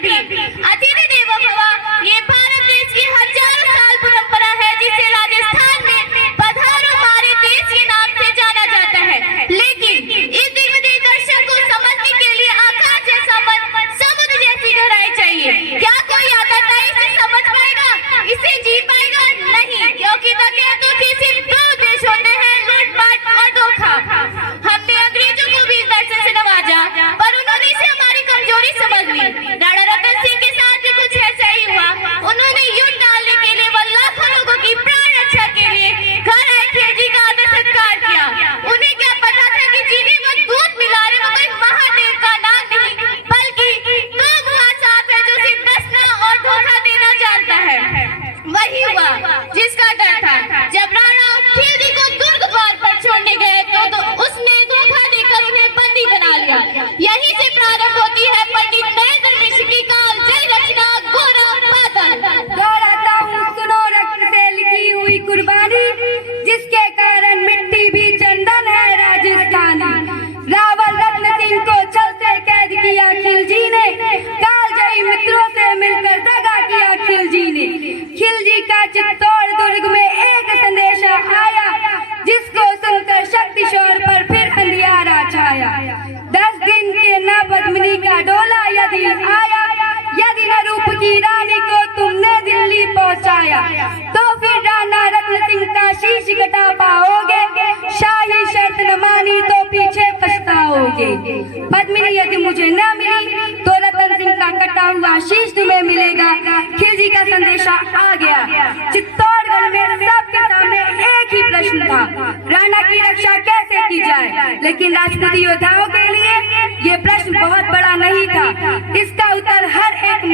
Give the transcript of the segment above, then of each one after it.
कार्यक्रम भी। अतिथि देवो भव ये भारत देश की हजारों साल परंपरा है जिसे राजस्थान में पधारो हमारे देश के नाम से जाना जाता है। लेकिन इस दिव्य दर्शन को समझने के लिए आकाश जैसा मन, समुद्र जैसी गहराई चाहिए। क्या कोई आता इसे समझ पाएगा, इसे जी पाएगा? नहीं, क्योंकि धकेलतों के सिर्फ दो उद्देश्य होते हैं, लूटपाट और धोखा। हमने अंग्रेजों को भी दर्शन से नवाजा, पर उन्होंने इसे हमारी कमजोरी समझ ली। राणा रतन सिंह के साथ भी कुछ ऐसा ही हुआ। उन्होंने युद्ध डालने के लिए व लाखों लोगों की प्राण रक्षा के लिए घर आए खिलजी का आदर सत्कार किया। उन्हें क्या पता था कि चीनी में दूध मिलाने में कोई महादेव का नाम नहीं, बल्कि दो मुहा सांप है जो सिर्फ डसना और धोखा देना जानता है। वही हुआ जिसका डर था। जब राणा खिलजी को दुर्ग द्वार पर छोड़ने गए तो उसने धोखा देकर उन्हें बंदी बना लिया। यहीं से प्रारंभ होती है पंडित नरेंद्र मिश्र की काल जय रचना गोरा बादल। दोहराता हूँ सुनो रक्त से लिखी हुई कुर्बानी, जिसके कारण मिट्टी भी चंदन है राजस्थानी। रावल रत्न सिंह को चलते कैद किया खिलजी ने, कालजयी मित्रों से मिलकर दगा किया खिलजी ने। खिलजी का चित्तौड़ दुर्ग में एक संदेशा आया, जिसको सुनकर शक्तिशोर पर फिर अंधियारा छाया। 10 दिन के न पद्मिनी का डोला यदि आया, यदि न रूप की रानी को तुमने दिल्ली पहुंचाया, तो फिर राणा रत्न सिंह का शीश कटा पाओगे। शाही शर्त न मानी तो पीछे पछताओगे। पद्मिनी यदि मुझे न मिली तो रतन सिंह का कटा हुआ शीश तुम्हें मिलेगा। खिलजी का संदेशा आ गया। चित्तौड़गढ़ में सबके सामने एक ही प्रश्न था, राणा की रक्षा कैसे की जाए। लेकिन राजपूत योद्धाओं के लिए ये प्रश्न बहुत बड़ा नहीं था। इसका उत्तर हर एक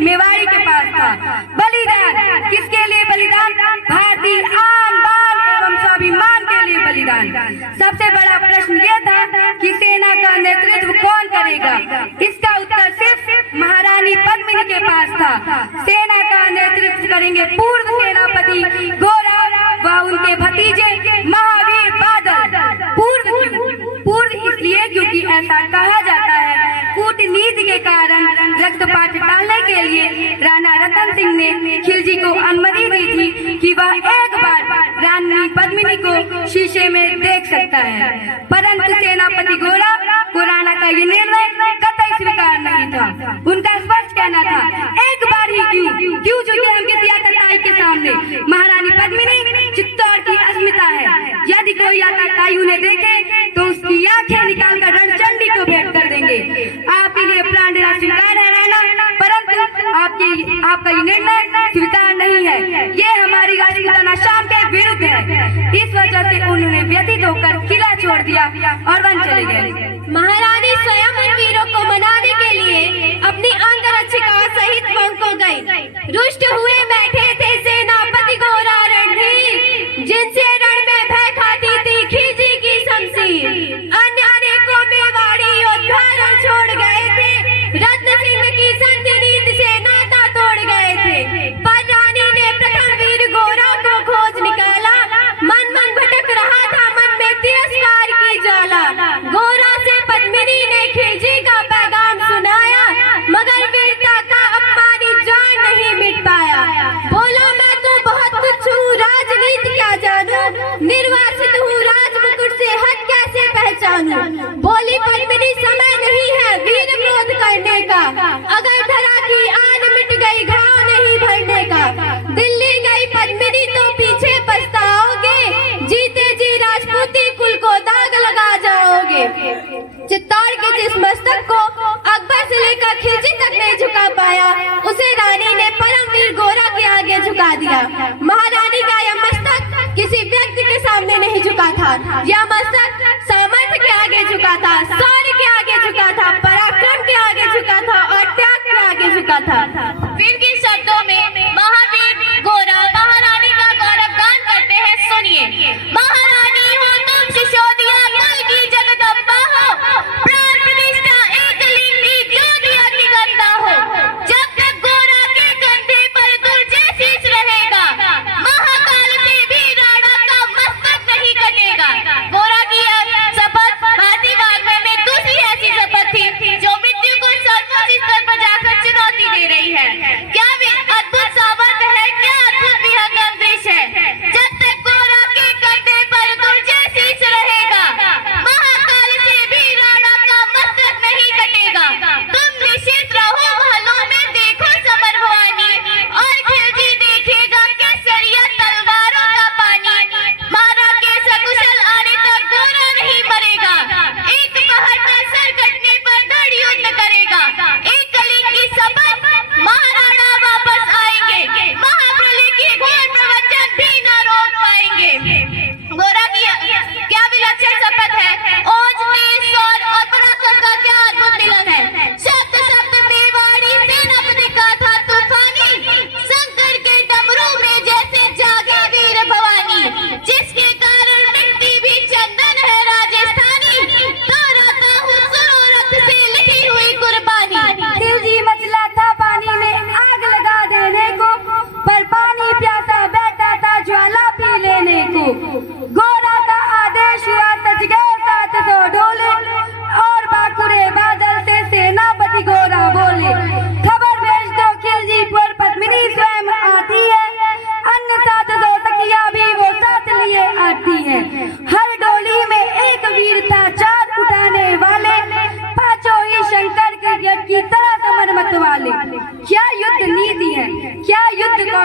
मेवाड़ी के पास था। बलिदान, किसके लिए बलिदान? भारतीय आन बान एवं स्वाभिमान के लिए बलिदान। सबसे बड़ा प्रश्न ये था कि सेना का नेतृत्व कौन करेगा। इसका उत्तर सिर्फ महारानी पद्मिनी के पास था। सेना का नेतृत्व करेंगे पूर्व सेनापति गोरा व उनके भतीजे महावीर बादल। पूर्व इसलिए क्योंकि ऐसा कहा जाता है कूटनीति के कारण रक्तपात टालने के लिए राणा रतन सिंह ने खिलजी को अनुमति दी थी कि वह एक बार रानी पद्मिनी को शीशे में देख सकता है। परंतु सेनापति गोरा को राणा का ये निर्णय कतई स्वीकार नहीं था। उनका स्पष्ट कहना था, एक बार ही क्यों झुके हम किसी आतताई के सामने। महारानी पद्मिनी चित्तौड़ की अस्मिता है। यदि कोई आतताई उन्हें देखे तो उसकी आंखें निकालकर रणचंडी को भेंट कर देंगे। आपके लिए प्राण देना स्वीकार है राणा, परंतु आपका ये निर्णय स्वीकार नहीं है। ये हमारी राजपूताना शान के विरुद्ध है। इस वजह से उन्होंने व्यथित होकर किला छोड़ दिया और वन चले गए। महारानी स्वयं उन वीरों को मनाने के लिए अपनी अंगरक्षिका सहित वन को गई। रुष्ट हुए बैठे थे सेनापति गोरा रणधीर, जिनसे रण में भय खाती थी खिलजी की शमशीर। अन्य अनेकों मेवाड़ी योद्धा रण छोड़ गए थे, रत्न सिंह की संधि नीति से नाता तोड़ गए थे। पर रानी ने प्रथम वीर गोरा को खोज निकाला। मन भटक रहा था, मन में तिरस्कार की ज्वाला। गोरा से पद्मिनी ने खिलजी का पैगाम सुनाया, मगर वीरता का अपमानित जान नहीं मिट पाया। बोला, मैं तो बहुत तुच्छ हूँ, राजनीति क्या जानू, निर्वासित हूँ, राजमुकुट से हट कैसे पहचानू। बोली पद्मिनी, समय नहीं है वीर क्रोध करने का, अगर धरा की आन मिट गई घाव नहीं भरने का। दिल्ली गई पद्मिनी तो पीछे पछताओगे, जीते जी राजपूती कुल को दाग लगा जाओगे। चित्तौड़ के जिस मस्तक को अकबर से लेकर खिलजी तक नहीं झुका पाया, उसे रानी ने परमवीर गोरा के आगे झुका दिया। महारानी का यह मस्तक किसी व्यक्ति के सामने नहीं झुका था, यह मस्तक सामर्थ्य के आगे झुका था, शौर्य के आगे झुका था, पराक्रम के आगे झुका था और त्याग के आगे झुका था। फिर के शब्दों में महावीर गोरा महारानी का गौरव गान करते हैं, सुनिए। महारानी हो तुम सिसोदिया कुल की जगदम्बा हो, प्राण प्रतिष्ठा एक लिंगी ज्योति अति गंदा हो। जब तक गोरा के कंधे पर तुझे शीश रहेगा, महाकाल से भी राणा का मस्तक नहीं कटेगा। गोरा की शपथ भारतीय वाङ्मय में दूसरी ऐसी शपथ थी जो मृत्यु को सर्वोच्च स्तर पर जाकर चुनौती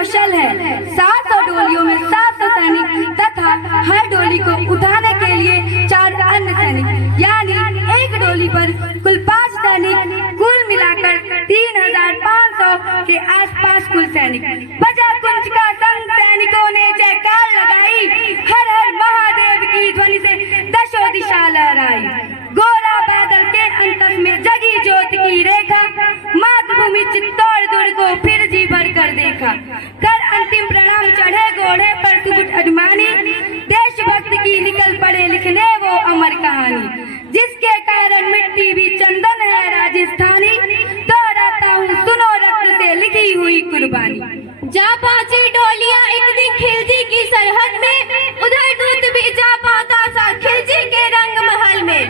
कुशल है। 700 डोलियों में 700 सैनिक तथा हर डोली को उठाने के लिए 4 अन्य सैनिक, यानी एक डोली पर कुल 5 सैनिक, कुल मिलाकर 3500 के आसपास कुल सैनिक। बजा कुंज का संग सैनिकों ने जयकार लगाई, हर हर महादेव की ध्वनि से दशों दिशा लहराई। गोरा बादल के अंतस में जगी ज्योति की रेखा, मातृभूमि चित्तौड़ दुर्ग को फिर जी भर कर देखा। कर अंतिम प्रणाम चढ़े घोड़े पर सुकुट अभिमानी, देशभक्त की निकल पड़े लिखने वो अमर कहानी, जिसके कारण मिट्टी भी चंदन है राजस्थानी, दोहराता हूँ सुनो रत्न से लिखी हुई कुर्बानी। जा पहुंची डोलियां एक दिन खिलजी की सरहद में, उधर दूत भी जा पहुंचा सा खिलजी के रंग महल में।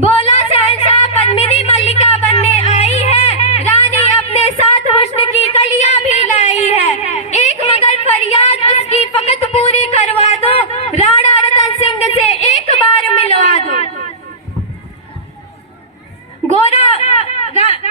बोला शहंशाह पद्मिनी मल्लिका बनने आई है, रानी अपने साथ हुस्न की कलियां भी लाई है। एक मगर फरियाद उसकी फकत पूरी करवा दो, राणा रतन सिंह से एक बार मिलवा दो। गोरा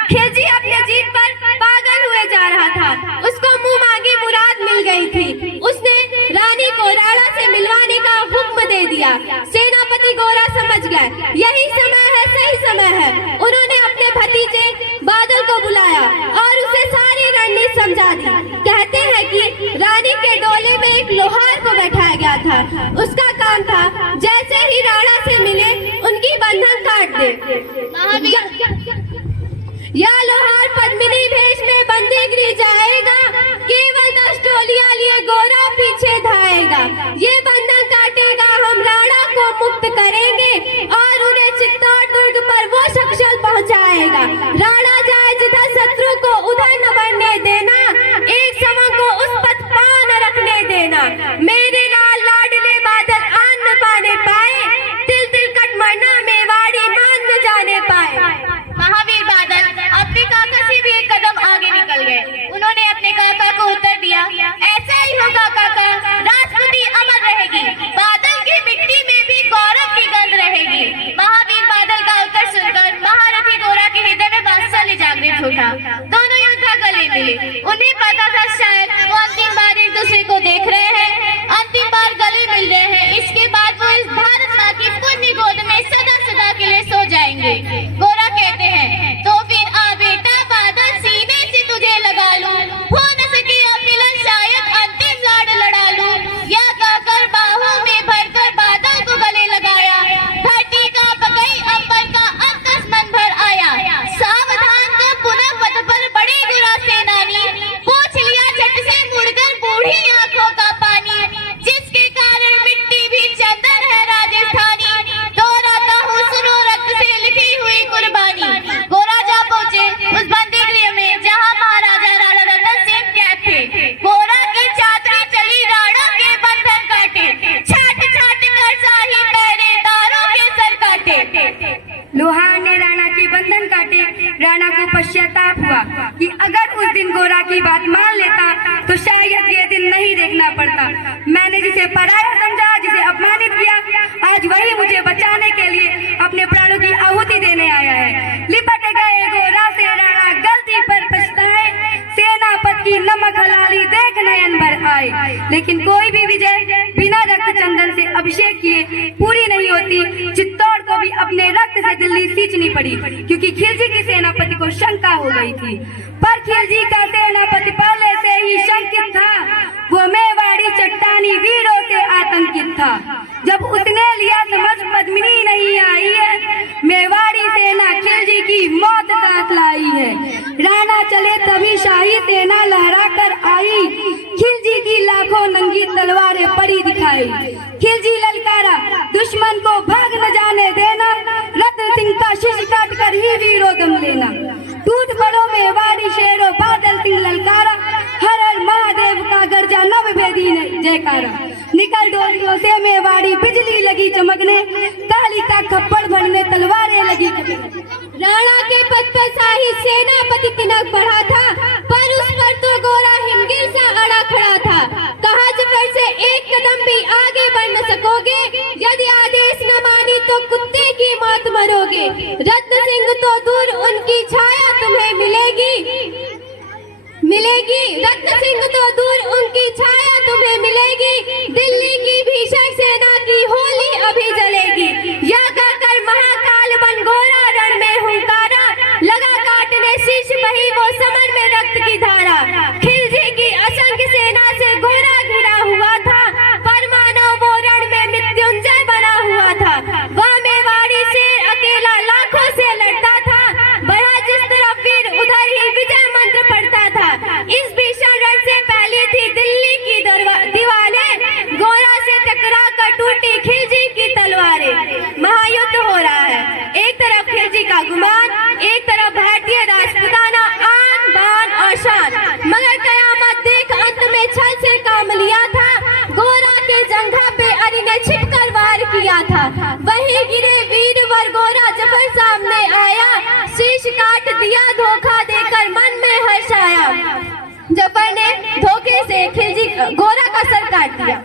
खिलजी अपने जीत पर पागल हुए जा रहा था, उसको मुंह मांगी मुराद मिल गई थी। उसने रानी को राणा से मिलवाने का हुक्म दे दिया। सेनापति गोरा समझ गए यही समय है, सही समय है। उन्होंने अपने भतीजे बादल को बुलाया और उसे सारी रणनीति समझा दी। कहते हैं कि रानी के डोले में एक लोहार को बैठाया गया था। उसका काम था जैसे ही राणा से मिले उनकी बंधन काट दे। या लोहार पद्मिनी भेष में बंदीगिरी जाएगा, केवल 10 टोलियां लिए गोरा पीछे धाएगा। ये बंधन काटेगा, हम राणा को मुक्त करेंगे और उन्हें चित्तौड़ दुर्ग पर वो शक्शल पहुंचाएगा। राणा जाए जिधर शत्रु को उधर न बढ़ने देना, एक समय को उस पथ पांव न रखने देना। मेरे लाल लाडले बादल आन न पाने पाए, तिल तिल कट मरना मेवाड़ी मान न जाने पाए। महावीर बादल अपने काका से भी एक कदम आगे निकल गए। उन्होंने अपने काका को उत्तर दिया, ऐसा ही होगा काका, राजपूती अमर रहेगी, बादल की मिट्टी में भी गौरव की गंध रहेगी। महावीर बादल का उत्तर सुनकर महारथी गोरा के हृदय में वात्सल्य जागृत उठा। दोनों योद्धा गले मिले। उन्हें पता था शायद वो अंतिम बार एक दूसरे को देख रहे हैं, अंतिम बार गले मिल रहे हैं। इसके बाद वो इस भारत माँ की पुण्य गोद में सदा सदा के लिए सो जाएंगे। गोरा कहते हैं, तो फिर आ बेटा बादल, सीने से तुझे लगा लूं, हो न सके अब मिलन शायद अंतिम लाड लड़ा लूं। या गाकर बाहों में भरकर बादल को गले लगाया, धरती का पकई अंबर का अंतस मन भर आया। सावधान तो पुनः पथ पर बड़े गुरा सेनानी, पूछ लिया झट से मुड़कर बूढ़ी आंखों का पानी, जिसके कारण मिट्टी भी चंदन है राजस्थानी, दोहराता हूँ सुनो रक्त से लिखी हुई कुर्बानी। गोरा जा पहुंचे उस बंदीगृह में जहाँ महाराजा राणा रतन सिंह कैद थे। गोरा की चादरी चली, राणा के बंधन काटे, छाट छाट कर शाही पहरेदारों के सर काटे। लोहार ने राणा के बंधन काटे। राणा को पश्चाताप हुआ कि अगर उस दिन गोरा की बात मान लेता तो शायद ये दिन नहीं देखना पड़ता। मैंने जिसे पराया समझा, जिसे अपमानित किया, आज वही मुझे बचाने के लिए अपने प्राणों की आहुति देने आया है। लिपट गए गोरा से राणा, गलती पर पछताए, सेनापति की नमक हलाली देख नयन भर आए। लेकिन कोई भी विजय बिना रक्त चंदन से अभिषेक किए पूरी नहीं होती। चित्तौड़ को भी अपने रक्त से दिल्ली सींचनी पड़ी, क्योंकि खिलजी की सेनापति को शंका हो गई थी। पर खिलजी का सेनापति पहले से ही शंकित था, वो मेवाड़ी चट्टानी वीरों से आतंकित था। जब उसने लिया समझ पद्मिनी नहीं आई है, मेवाड़ी सेना खिलजी की मौत साथ लाई है। राणा चले तभी शाही सेना लहरा कर आई, खिलजी की लाखों नंगी तलवारें पड़ी दिखाई। खिलजी ललकारा, दुश्मन को भाग न जाने देना, रतन सिंह का शीश काट कर ही वीरोदम लेना। टूट पड़ो मेवाड़ी शेरों, बादल सिंह ललकारा, हर हर महादेव का गर्जा नव भेदी ने जयकारा। निकल डोलियों से मेवाड़ी, बिजली लगी चमकने, काली का खप्पड़ भरने, तलवारें लगी कटने। राणा के पद पर शाही सेनापति तिनक बढ़ा था, पर उस पर तो गोरा हिमगिर सा अड़ा खड़ा था। कहा जफर से एक कदम भी आगे बढ़ न सकोगे, यदि आदेश न मानी तो कुत्ते की मौत मरोगे। रत्न सिंह तो दूर, उनकी छाया तुम्हें मिलेगी। मिलेगी, रक्त सिंह तो दूर उनकी छाया तुम्हें मिलेगी, दिल्ली की भीषण सेना की होली अभी जलेगी। यह कहकर महाकाल बन गोरा रण में हुंकारा, लगा काटने शीश बही वो समर में रक्त की धारा। खिलजी की असंख्य सेना से गोरा घिरा हुआ था, पर मानव वो रण में मृत्युंजय बना हुआ था। वह मेवाड़ी शेर अकेला लाखों से लड़ता था, बढ़ा जिस तरफ वीर उधर ही विजय मंत्र पढ़ता था। इस भीषण रण से पहली थी दिल्ली की दीवारें, गोरा से टकरा कर टूटी खिलजी की तलवारें। महायुद्ध हो रहा है, एक तरफ खिलजी का गुमान, एक तरफ भारतीय राष्ट्रदाना आन बान और शान। मगर कयामत देख अंत में छल से काम लिया था, गोरा के जंघा पे अली ने छिपकर वार किया था। वही गिरे वीर वर गोरा जफर सामने आया, शीश काट दिया धोखा देकर मन में हर्ष आया। जफर ने धोखे से खिलजी गोरा का सर काट दिया,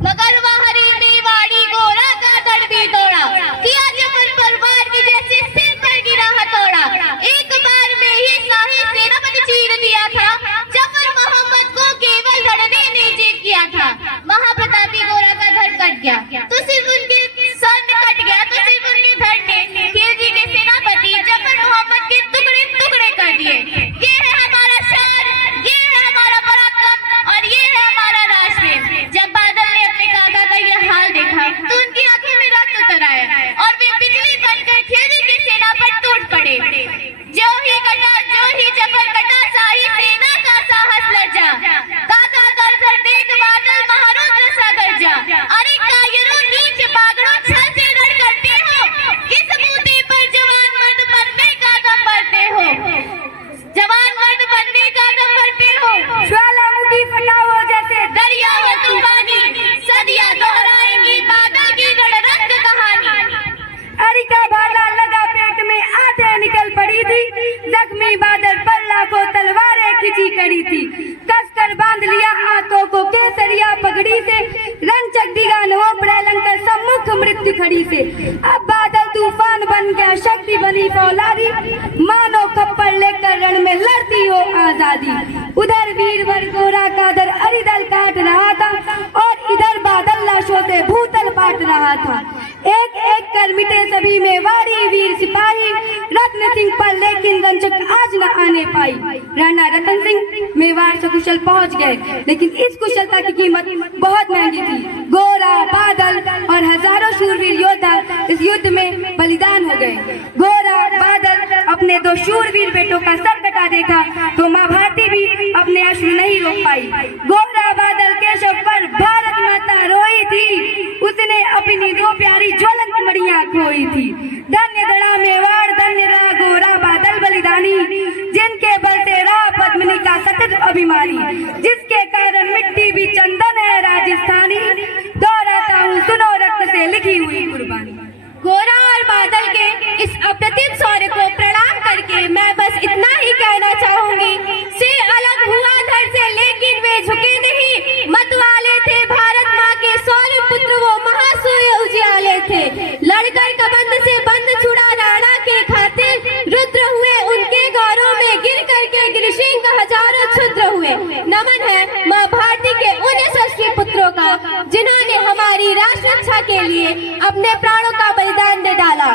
मगर वह हरी मेवाड़ी गोरा का धड़ भी तोड़ा, किया जफर पर वार की जैसे सिर पर गिरा हथौड़ा। एक बार में ही शाही सेनापति चीर दिया था, जफर मोहम्मद को केवल धड़ने ने जीत किया था। महाप्रतापी गोरा का धड़ कट गया तो सिर्फ उनके सर में कट गया, तो सिर्फ उनके धड़ ने खिलजी के सेनापति जफर मोहम्मद के टुकड़े टुकड़े कर दिए। ये है हमारा शान, ये है हमारा पराक्रम और ये है हमारा राष्ट्र। जब बादल ने अपने काका का यह हाल देखा तो उनकी आंखों में रक्त उतर आया और वे बिजली बनकर खिलजी की सेना पर टूट पड़े। जो ही जफर कटा शाही सेना का साहस लज्जा, काका का धड़ देख बादल महारुद्र सा गरजा। अरे कायरों नीच बागड़ों छल से रण करते हो, किस बूते पर जवान मर्द बनने का दम भरते हो, जवान मर्द बनने का दम भरते हो। ज्वालामुखी फटा हो जैसे दरिया में तूफानी, सदियां दोहराएंगी बादल की गढ़रंग कहानी। अरी का भाला लगा पेट में आते निकल पड़ी थी, जख्मी बादल पर लाखों तलवारें खिंची कड़ी थी। कसकर बांध लिया हाथों को केसरिया पगड़ी से, रंग चकदीगान हो प्रलंकर सम्मुख मृत्यु खड़ी से। अब बादल तूफान बन गया, शक्ति बनी फौलादी, मानो खप्पर लेकर रण में लड़ती हो आजादी। उधर वीरवर गोरा का दर अरिदल काट रहा था और इधर बादल लाशों से भूतल पाट रहा था। एक एक कर मिटे सभी मेवाड़ी वीर सिपाही, रत्न सिंह पर लेकिन रंजक आज न आने पाई। राणा रतन सिंह मेवाड़ सकुशल पहुंच गए, लेकिन इस कुशलता की कीमत बहुत महंगी थी। गोरा, बादल और हजारों शूरवीर योद्धा इस युद्ध में बलिदान हो गए। गोरा, बादल अपने दो शूरवीर बेटों का सर कटा देखा तो माँ भारती भी अपने अश्रु नहीं रोक पाई। गोरा बादल केशव पर भारत माता रोई थी, उसने अपनी दो प्यारी ज्वलंत मड़ियां खोई थी। धन्य दड़ा मेवाड़, धन्य रहा गोरा बादल बलिदानी, जिनके बल से रहा पद्मिनी का सतत अभिमानी, जिसके कारण मिट्टी भी चंदन है राजस्थानी। दोहराता हूँ सुनो रक्त से लिखी हुई कुर्बानी। गोरा और बादल के इस अप्रतिम शौर्य को प्रणाम करके मैं बस इतना ही कहना चाहूंगी, सिर अलग हुआ धड़ से लेकिन वे झुके नहीं। मतवाले थे भारत माँ के शौर्य पुत्र, वो महासूर्य उजियाले थे। लड़कर कबंध से बंद छुड़ा राणा के खातिर, रुद्र हुए उनके गौरव में, गिर करके गिरसिंह हजारों क्षुद्र हुए। नमन है माँ भारती के उन यशस्वी पुत्रों का, जिन्होंने हमारी राष्ट्र रक्षा के लिए अपने प्राणों का बलिदान दे डाला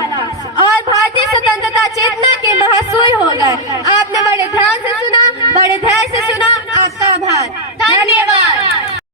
और भारतीय स्वतंत्रता चेतना के महासूर्य हो गए। आपने बड़े ध्यान से सुना, बड़े ध्यान